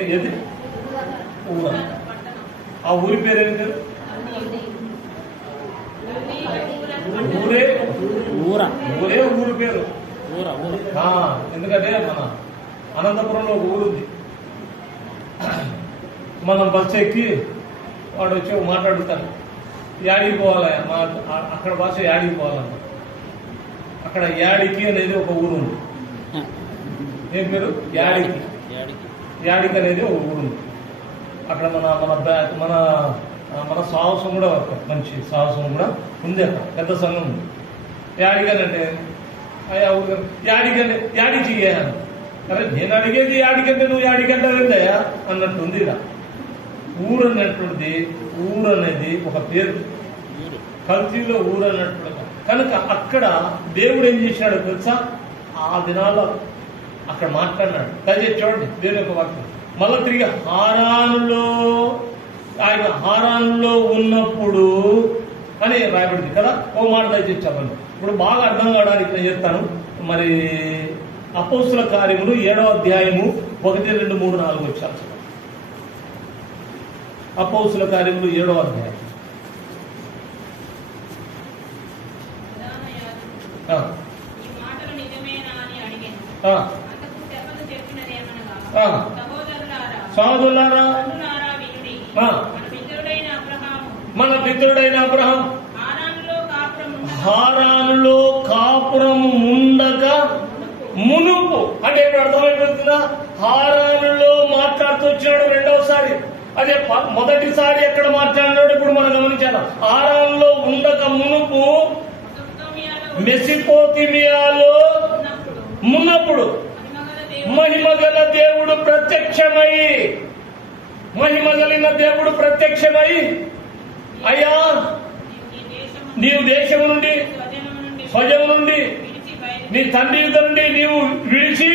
ఏది ఊర? ఆ ఊరి పేరు ఏమి పేరు? ఊరే ఊరే ఊరి పేరు. ఎందుకంటే మన అనంతపురంలో ఒక ఊరు ఉంది. మనం బస్సు ఎక్కి వాడు వచ్చి మాట్లాడుతారు, యాడికి పోవాలి, అక్కడ భాష యాడికి పోవాలన్న. అక్కడ యాడికి అనేది ఒక ఊరు ఉంది. ఏం పేరు? యాడికి. యాడికి అనేది ఒక ఊరు ఉంది. అక్కడ మన మన మన మన సాహసం కూడా మంచి సాహసం కూడా ఉంది. అక్కడ పెద్ద సంఘం ఉంది. యాడికనంటే అయ్యా యాడికంటే యాడికి అరే నేను అడిగేది యాడికంటే నువ్వు యాడికంటావేందయ్యా అన్నట్టుంది. ఇలా ఊరు అన్నట్టుంది. ఊరు అనేది ఒక పేరు, కల్తీలో ఊరు అన్నట్టు. కనుక అక్కడ దేవుడు ఏం చేశాడు తెలుసా? ఆ దినాల్లో అక్కడ మాట్లాడినాడు. దయచేసి చూడండి దేవుని యొక్క వాక్యం. మళ్ళీ తిరిగి ఆయన హారానులో ఉన్నప్పుడు అని రాయబడింది కదా. ఓ మాట దయచేసి చెప్పండి. ఇప్పుడు బాగా అర్థం కావడానికి నేను చెప్తాను. మరి అపోస్తుల కార్యములు 7వ అధ్యాయము 1, 2, 3, 4 వచ్చారు. అపోస్తుల కార్యములు 7వ అధ్యాయం. సహోదరులారా, మన పితరుడైన అబ్రహాం హారానులో కాపురము ఉండక మునుపు, అంటే ఇప్పుడు అర్థమైపోతుందా? హారానులో మాట్లాడుతూ వచ్చినాడు రెండవసారి. అదే మొదటిసారి ఎక్కడ మాట్లాడినాడు ఇప్పుడు మనం గమనించాలి. హారానులో ఉండక మునుపు మెసిపోతిమియాలో ఉన్నప్పుడు మహిమగల దేవుడు ప్రత్యక్షమై, మహిమగలిగిన దేవుడు ప్రత్యక్షమై, అయ్యా నీవు దేశము నుండి స్వజము నుండి నీ తండ్రి నుండి నీవు విడిచి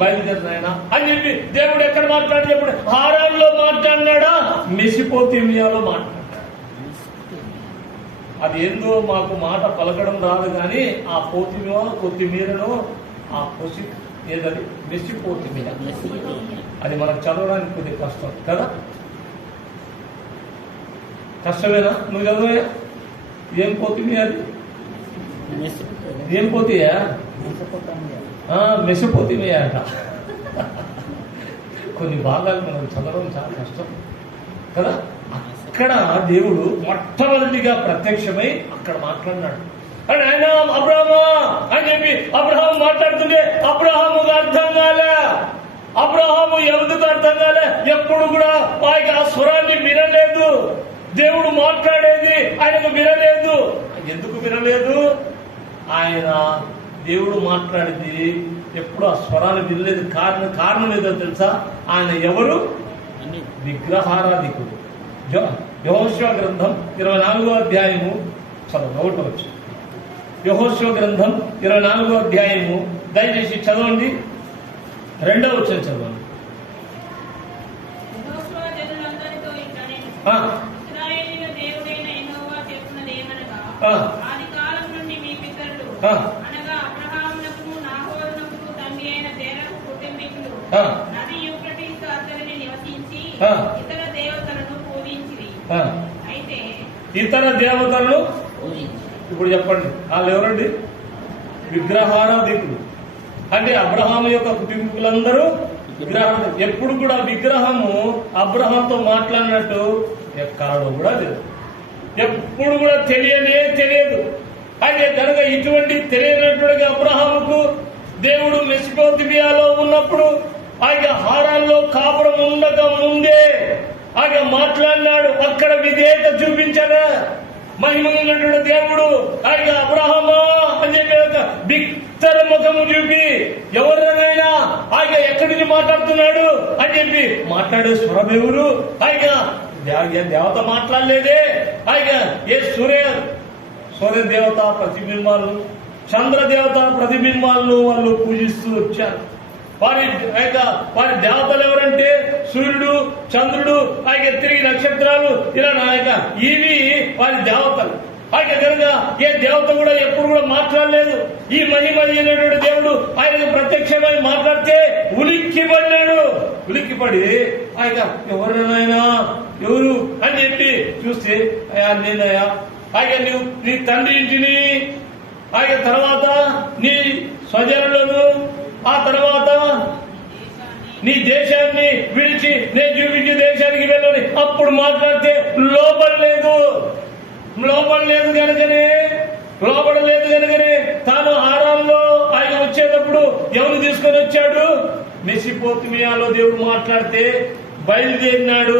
బయలుదేరినాయన అని చెప్పి దేవుడు ఎక్కడ మాట్లాడి చెప్పాడు? హారాన్లో మాట్లాడినాడా, మెసిపోతిమియాలో మాట్లాడాడు. అది ఏందో మాకు మాట పలకడం రాదు కానీ ఆ పోతిమియా కొత్తిమీరను ఆ పొసి ఏదది మెసిపోతిమియా, అది మనకు చదవడానికి కొద్దిగా కష్టం కదా. కష్టమేనా? నువ్వు చదవయా? ఏం పోతిమియా? అది ఏం పోతియా? మెసిపోతిమియా అంట. కొన్ని భాగాలు మనం చదవడం చాలా కష్టం కదా. అక్కడ దేవుడు మొట్టమొదటిగా ప్రత్యక్షమై అక్కడ మాట్లాడినాడు. అని ఆయన అబ్రహామా అని చెప్పి అబ్రహాం మాట్లాడుతుంటే అబ్రహాముకు అర్థం కాలే. అబ్రహాము ఎవరికి అర్థం కాలే? ఎప్పుడు కూడా ఆయనకి ఆ స్వరాన్ని వినలేదు. దేవుడు మాట్లాడేది ఆయనకు వినలేదు. ఎందుకు వినలేదు? ఆయన దేవుడు మాట్లాడేది ఎప్పుడు ఆ స్వరాన్ని వినలేదు. కారణం ఏదో తెలుసా? ఆయన ఎవరు? విగ్రహారాధికుడు. యెహోషువ గ్రంథం 24వ అధ్యాయము చదవచ్చు. యెహోషువ గ్రంథం 24వ అధ్యాయము దయచేసి చదవండి. 2వ వచనం చదవండి. ఇతర దేవతలను ఇప్పుడు చెప్పండి, వాళ్ళు ఎవరండి? విగ్రహారాధికులు. అంటే అబ్రహాము యొక్క కుటుంబీకులందరూ విగ్రహం. ఎప్పుడు కూడా విగ్రహము అబ్రహాంతో మాట్లాడినట్టు ఎక్కడో కూడా లేదు. ఎప్పుడు కూడా తెలియదు. అయితే కనుక ఇటువంటి తెలియనటువంటి అబ్రహాముకు దేవుడు మెసిపోతిమియాలో ఉన్నప్పుడు ఆయన హారాల్లో కాపురం ఉండక ముందే ఆయన మాట్లాడినాడు. అక్కడ విధేయత చూపించారా? మహిమగినటువంటి దేవుడు ఆయన అబ్రహామా అని చెప్పి బిత్తర ముఖము చూపి ఎవరినైనా ఆయన ఎక్కడి నుంచి మాట్లాడుతున్నాడు అని చెప్పి మాట్లాడే స్వరం ఎవరు? ఆయన దేవత మాట్లాడలేదే. ఆయన ఏ సూర్య దేవత ప్రతిబింబాలను, చంద్ర దేవత ప్రతిబింబాలను వాళ్ళు పూజిస్తూ వచ్చారు. వారి దేవతలు ఎవరంటే సూర్యుడు, చంద్రుడు, ఆయన తిరిగి నక్షత్రాలు, ఇలా ఇవి వారి దేవతలు. ఆయన కనుక ఏ దేవత కూడా ఎప్పుడు కూడా మాట్లాడలేదు. ఈ మహిమైనటువంటి దేవుడు ఆయనకు ప్రత్యక్షమై మాట్లాడితే ఉలిక్కిపడినాడు. ఉలిక్కిపడి ఆయన ఎవరైనా ఎవరు అని చెప్పి చూస్తే అయ్యా నేనయ్యా, ఆయన నువ్వు నీ తండ్రి ఇంటిని, ఆయన తర్వాత నీ స్వజనులను, ఆ తర్వాత నీ దేశాన్ని విడిచి నేను చూపించే దేశానికి వెళ్ళని అప్పుడు మాట్లాడితే లోపడలేదు కనుకనే తాను హారాల్లో ఆయన వచ్చేటప్పుడు ఎవరు తీసుకొని వచ్చాడు? మెసిపోతుమియాలో దేవుడు మాట్లాడితే బయలుదేరినాడు.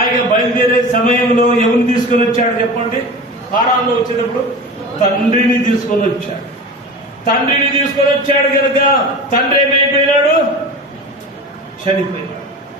ఆయన బయలుదేరే సమయంలో ఎవరిని తీసుకొని వచ్చాడు చెప్పండి? హారాల్లో వచ్చేటప్పుడు తండ్రిని తీసుకొని వచ్చాడు. తండ్రిని తీసుకొని వచ్చాడు కనుక తండ్రి ఏమైపోయినాడు? చనిపోయినాడు.